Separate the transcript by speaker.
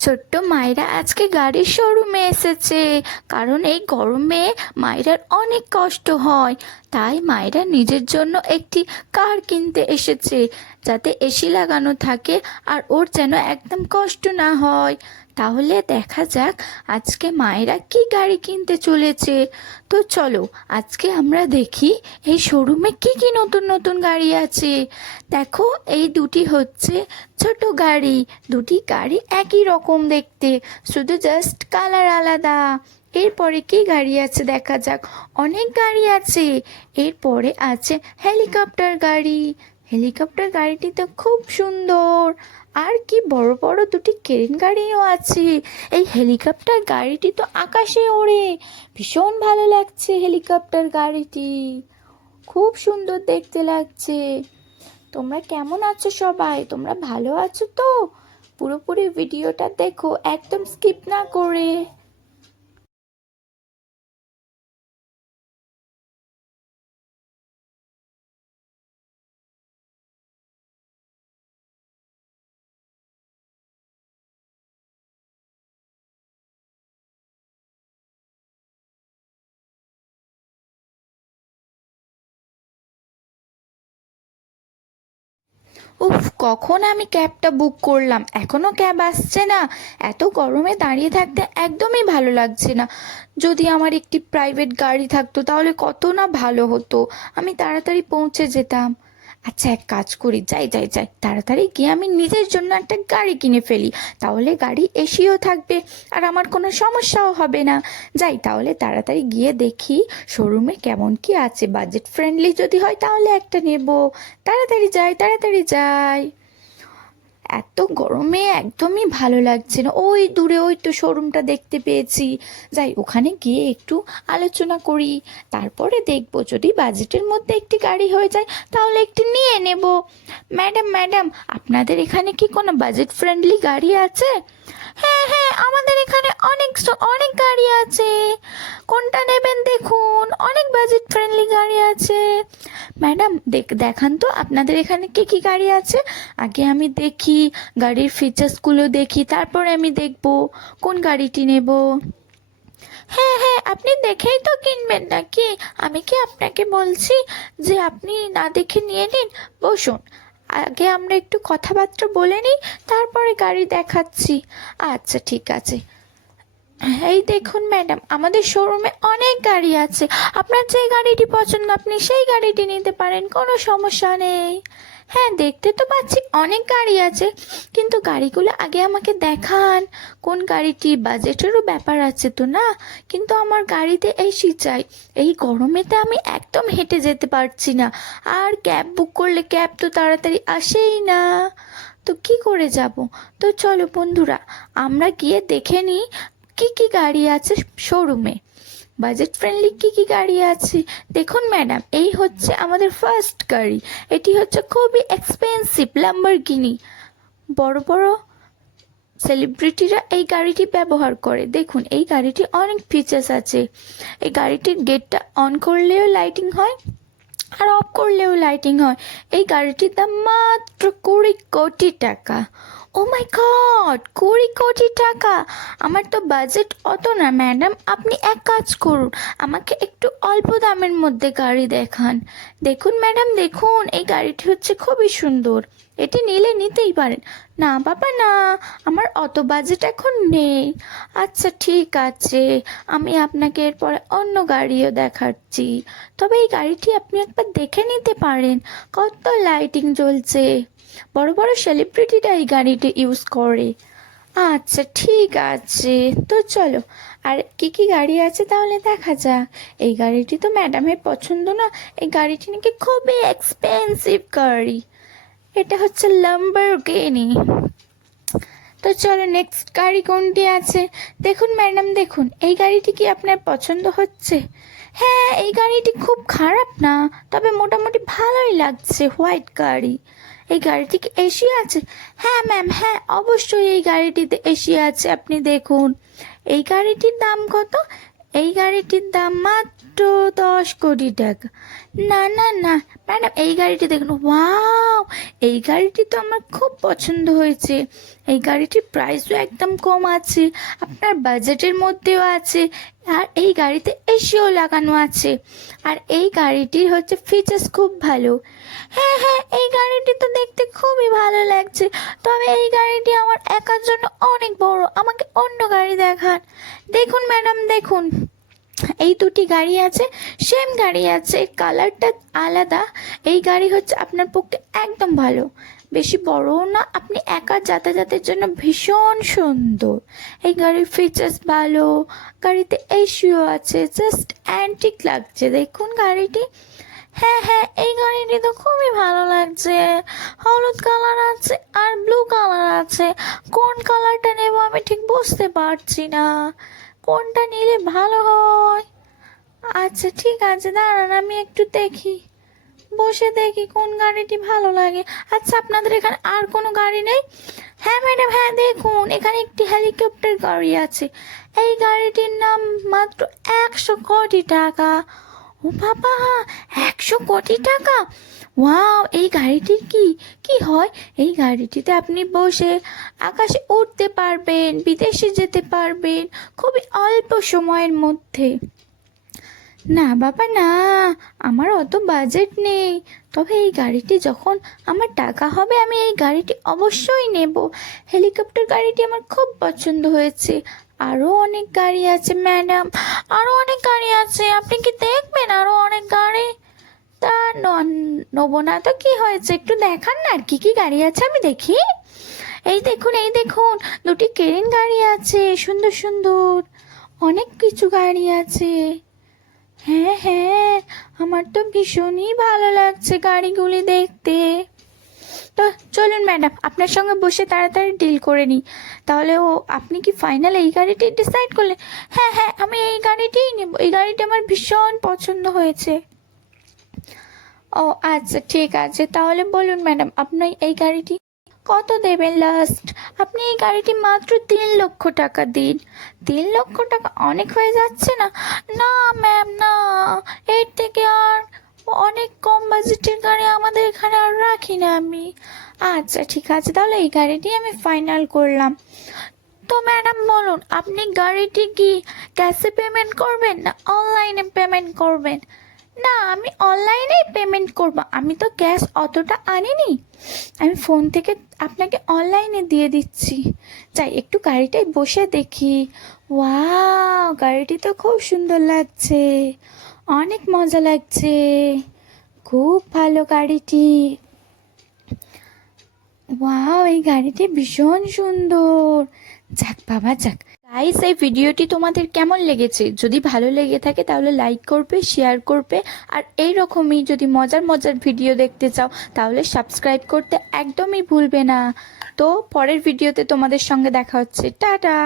Speaker 1: ছোট্ট মায়েরা আজকে গাড়ির শোরুমে এসেছে। কারণ এই গরমে মায়েরার অনেক কষ্ট হয়। তাই মায়েরা নিজের জন্য একটি কার কিনতে এসেছে। যাতে এসি লাগানো থাকে আর ওর যেন একদম কষ্ট না হয়। তাহলে দেখা যাক আজকে মায়েরা কি গাড়ি কিনতে চলেছে। তো চলো, আজকে আমরা দেখি এই শোরুমে কি কি নতুন নতুন গাড়ি আছে। দেখো, এই দুটি হচ্ছে ছোট গাড়ি। দুটি গাড়ি একই রকম দেখতে, শুধু জাস্ট কালার আলাদা। এরপরে কি গাড়ি আছে দেখা যাক। অনেক গাড়ি আছে। এরপরে আছে হেলিকপ্টার গাড়ি। হেলিকপ্টার গাড়িটি তো খুব সুন্দর। আর কি বড় বড় দুটি কেরেন গাড়িও আছে। এই হেলিকপ্টার গাড়িটি তো আকাশে ওড়ে। ভীষণ ভালো লাগছে হেলিকপ্টার গাড়িটি। খুব সুন্দর দেখতে লাগছে। তোমরা কেমন আছো সবাই? তোমরা ভালো আছো তো? পুরোপুরি ভিডিওটা দেখো, একদম স্কিপ না করে। উফ, কখন আমি ক্যাবটা বুক করলাম? এখনও ক্যাব আসছে না। এত গরমে দাঁড়িয়ে থাকতে একদমই ভালো লাগছে না। যদি আমার একটি প্রাইভেট গাড়ি থাকতো, তাহলে কত না ভালো হতো। আমি তাড়াতাড়ি পৌঁছে যেতাম। আচ্ছা এক কাজ করি, যাই যাই যাই। তাড়াতাড়ি গিয়ে আমি নিজের জন্য একটা গাড়ি কিনে ফেলি। তাহলে গাড়ি এসিও থাকবে, আর আমার কোনো সমস্যাও হবে না। যাই, তাহলে তাড়াতাড়ি গিয়ে দেখি শোরুমে কেমন কি আছে। বাজেট ফ্রেন্ডলি যদি হয়, তাহলে একটা নেব। তাড়াতাড়ি যাই তাড়াতাড়ি যাই। এত গরমে একদমই ভালো লাগছে না। ওই দূরে ওই তো শোরুমটা দেখতে পেয়েছি। যাই, ওখানে গিয়ে একটু আলোচনা করি। তারপরে দেখব, যদি বাজেটের মধ্যে একটি গাড়ি হয়ে যায়, তাহলে একটি নিয়ে নেব। ম্যাডাম ম্যাডাম, আপনাদের এখানে কি কোনো বাজেট ফ্রেন্ডলি গাড়ি আছে? হ্যাঁ হ্যাঁ আমাদের এখানে অনেক অনেক গাড়ি আছে। কোনটা নেবেন দেখুন, অনেক বাজেট ফ্রেন্ডলি গাড়ি আছে। ম্যাডাম, দেখ, দেখান তো আপনাদের এখানে কি কি গাড়ি আছে। আগে আমি দেখি। গাড়ির ফিচার্সগুলো দেখি, তারপরে আমি দেখব কোন গাড়িটি নেব। হ্যাঁ হ্যাঁ আপনি দেখেই তো কিনবেন নাকি? আমি কি আপনাকে বলছি যে আপনি না দেখে নিয়ে নিন? বসুন, আগে আমরা একটু কথাবার্তা বলে নিই, তারপরে গাড়ি দেখাচ্ছি। আচ্ছা ঠিক আছে। এই দেখুন ম্যাডাম আমাদের শোরুমে অনেক গাড়ি আছে। আপনার যে গাড়িটি পছন্দ, আপনি সেই গাড়িটি নিতে পারেন, কোনো সমস্যা নেই। হ্যাঁ দেখতে তো পাচ্ছি অনেক গাড়ি আছে, কিন্তু গাড়িগুলো আগে আমাকে দেখান। কোন গাড়িটি বাজেটেরও ব্যাপার আছে তো না? কিন্তু আমার গাড়িতে এসি চাই। এই গরমেতে আমি একদম হেঁটে যেতে পারছি না। আর ক্যাব বুক করলে ক্যাব তো তাড়াতাড়ি আসেই না। তো কি করে যাব? তো চলো বন্ধুরা, আমরা গিয়ে দেখে নিই কি কি গাড়ি আছে শোরুমে বাজেট ফ্রেন্ডলি কি কি গাড়ি আছে? দেখুন ম্যাডাম এই হচ্ছে আমাদের ফার্স্ট গাড়ি। এটি হচ্ছে খুবই এক্সপেন্সিভ লাম্বরগিনি বড় বড় সেলিব্রিটিরা এই গাড়িটি ব্যবহার করে। দেখুন, এই গাড়িটি অনেক ফিচার্স আছে। এই গাড়িটির গেটটা অন করলেও লাইটিং হয় আর অফ করলেও লাইটিং হয়। এই গাড়িটির দাম মাত্র কুড়ি কোটি টাকা। ও মাই গড কুড়ি কোটি টাকা। আমার তো বাজেট অত না ম্যাডাম আপনি এক কাজ করুন। আমাকে একটু অল্প দামের মধ্যে গাড়ি দেখান। দেখুন ম্যাডাম দেখুন, এই গাড়িটি হচ্ছে খুবই সুন্দর। এটি নিলে নিতেই পারেন। না, বাবা, না, আমার অত বাজেট এখন নেই। আচ্ছা ঠিক আছে, আমি আপনাকে এরপরে অন্য গাড়িও দেখাচ্ছি। তবে এই গাড়িটি আপনি একবার দেখে নিতে পারেন। কত লাইটিং জ্বলছে। বড় বড় সেলিব্রিটিরা এই গাড়িটি ইউজ করে। আচ্ছা ঠিক আছে। তো চলো, আর কি কি গাড়ি আছে তাহলে দেখা যাক। এই গাড়িটি তো ম্যাডামের পছন্দ না, এই গাড়িটি নাকি খুবই এক্সপেন্সিভ গাড়ি। এটা হচ্ছে লম্বার লাম্বরগিনি তো চলো নেক্সট গাড়ি কোনটি আছে? দেখুন ম্যাডাম দেখুন, এই গাড়িটি কি আপনার পছন্দ হচ্ছে? হ্যাঁ এই গাড়িটি খুব খারাপ না, তবে মোটামুটি ভালোই লাগছে, হোয়াইট গাড়ি। এই গাড়িটি কি এসি আছে? হ্যাঁ ম্যাম হ্যাঁ অবশ্যই এই গাড়িটিতে এসি আছে, আপনি দেখুন। এই গাড়িটির দাম কত? এই গাড়িটির দাম মাত্র দশ কোটি টাকা। না না না, ম্যাডাম, এই গাড়িটি দেখুন। ওয়াও, এই গাড়িটি তো আমার খুব পছন্দ হয়েছে। এই গাড়িটির প্রাইসও একদম কম আছে, আপনার বাজেটের মধ্যেও আছে, আর এই গাড়িতে এসিও লাগানো আছে। আর এই গাড়িটির হচ্ছে ফিচার্স খুব ভালো। হ্যাঁ হ্যাঁ ভালো লাগছে। তবে এই গাড়িটি আমার একার জন্য অনেক বড়। আমাকে অন্য গাড়ি দেখান। দেখুন ম্যাডাম, দেখুন। এই দুটি গাড়ি আছে, সেম গাড়ি আছে। কালারটা আলাদা। এই গাড়ি হচ্ছে আপনার পক্ষে একদম ভালো। বেশি বড়ও না, আপনি একা যাতায়াতের জন্য ভীষণ সুন্দর। এই গাড়ির ফিচার্স ভালো, গাড়িতে এসিও আছে জাস্ট অ্যান্টিক লাগছে। দেখুন গাড়িটি। হ্যাঁ হ্যাঁ এই গাড়িটি তো খুবই ভালো লাগছে। হলুদ কালার আছে আর ব্লু কালার আছে। কোন কালারটা নেব আমি ঠিক বুঝতে পারছি না। কোনটা নিলে ভালো হয়? আচ্ছা ঠিক আছে, দাঁড়ান, আমি একটু দেখি। বসে দেখি কোন গাড়িটি ভালো লাগে। আচ্ছা আপনাদের এখানে আর কোনো গাড়ি নেই? হ্যাঁ ম্যাডাম হ্যাঁ দেখুন, এখানে একটি হেলিকপ্টার গাড়ি আছে। এই গাড়িটির নাম মাত্র একশো কোটি টাকা। ও বাবা, একশো কোটি টাকা? ওয়াও, এই গাড়িটি কি? কি হয়? এই গাড়িটিতে আপনি বসে আকাশে উঠতে পারবেন, বিদেশে যেতে পারবেন, খুবই অল্প সময়ের মধ্যে। না, বাবা, না। আমার অত বাজেট নেই। তবে এই গাড়িটি যখন আমার টাকা হবে, আমি এই গাড়িটি অবশ্যই নেব। হেলিকপ্টার গাড়িটি আমার খুব পছন্দ হয়েছে। আরও অনেক গাড়ি আছে, ম্যাডাম। আরও অনেক গাড়ি আছে। আপনি কি দেখবেন আরও অনেক গাড়ি? তা নেব না তো কি হয়েছে? একটু দেখান না, আর কি কি গাড়ি আছে আমি দেখি। এই দেখুন এই দেখুন, দুটি কেরেন গাড়ি আছে, সুন্দর সুন্দর। অনেক কিছু গাড়ি আছে। হ্যাঁ হ্যাঁ আমার তো ভীষণই ভালো লাগছে গাড়িগুলি দেখতে। তো চলুন ম্যাডাম, আপনার সঙ্গে বসে তাড়াতাড়ি ডিল করে নিই। তাহলে ও, আপনি কি ফাইনাল এই গাড়িটি ডিসাইড করলেন? হ্যাঁ হ্যাঁ আমি এই গাড়িটিই নেব। এই গাড়িটি আমার ভীষণ পছন্দ হয়েছে। ও আচ্ছা ঠিক আছে। তাহলে বলুন ম্যাডাম আপনি এই গাড়িটি কত দেবেন লাস্ট আপনি এই গাড়িটি মাত্র তিন লক্ষ টাকা দিন। তিন লক্ষ টাকা অনেক হয়ে যাচ্ছে না? না ম্যাম না। এর থেকে আর অনেক কম বাজেটের গাড়ি আমাদের এখানে আর রাখি না আমি। আচ্ছা ঠিক আছে, তাহলে এই গাড়িটি আমি ফাইনাল করলাম। তো ম্যাডাম বলুন, আপনি গাড়িটি কি ক্যাশে পেমেন্ট করবেন না অনলাইনে পেমেন্ট করবেন? না, আমি অনলাইনেই পেমেন্ট করব। আমি তো ক্যাশ অতটা আনিনি। আমি ফোন থেকে আপনাকে অনলাইনে দিয়ে দিচ্ছি। যাই, একটু গাড়িটায় বসে দেখি। ওয়াও গাড়িটি তো খুব সুন্দর লাগছে। অনেক মজা লাগছে। খুব ভালো গাড়িটি। ওয়াও এই গাড়িটি ভীষণ সুন্দর। যাক, বাবা, যাক। গাইস এই ভিডিওটি তোমাদের কেমন লেগেছে? যদি ভালো লেগে থাকে তাহলে লাইক করবে শেয়ার করবে, আর এই রকমই যদি মজার মজার ভিডিও দেখতে চাও তাহলে সাবস্ক্রাইব করতে একদমই ভুলবে না। তো পরের ভিডিওতে তোমাদের সঙ্গে দেখা হচ্ছে। টাটা!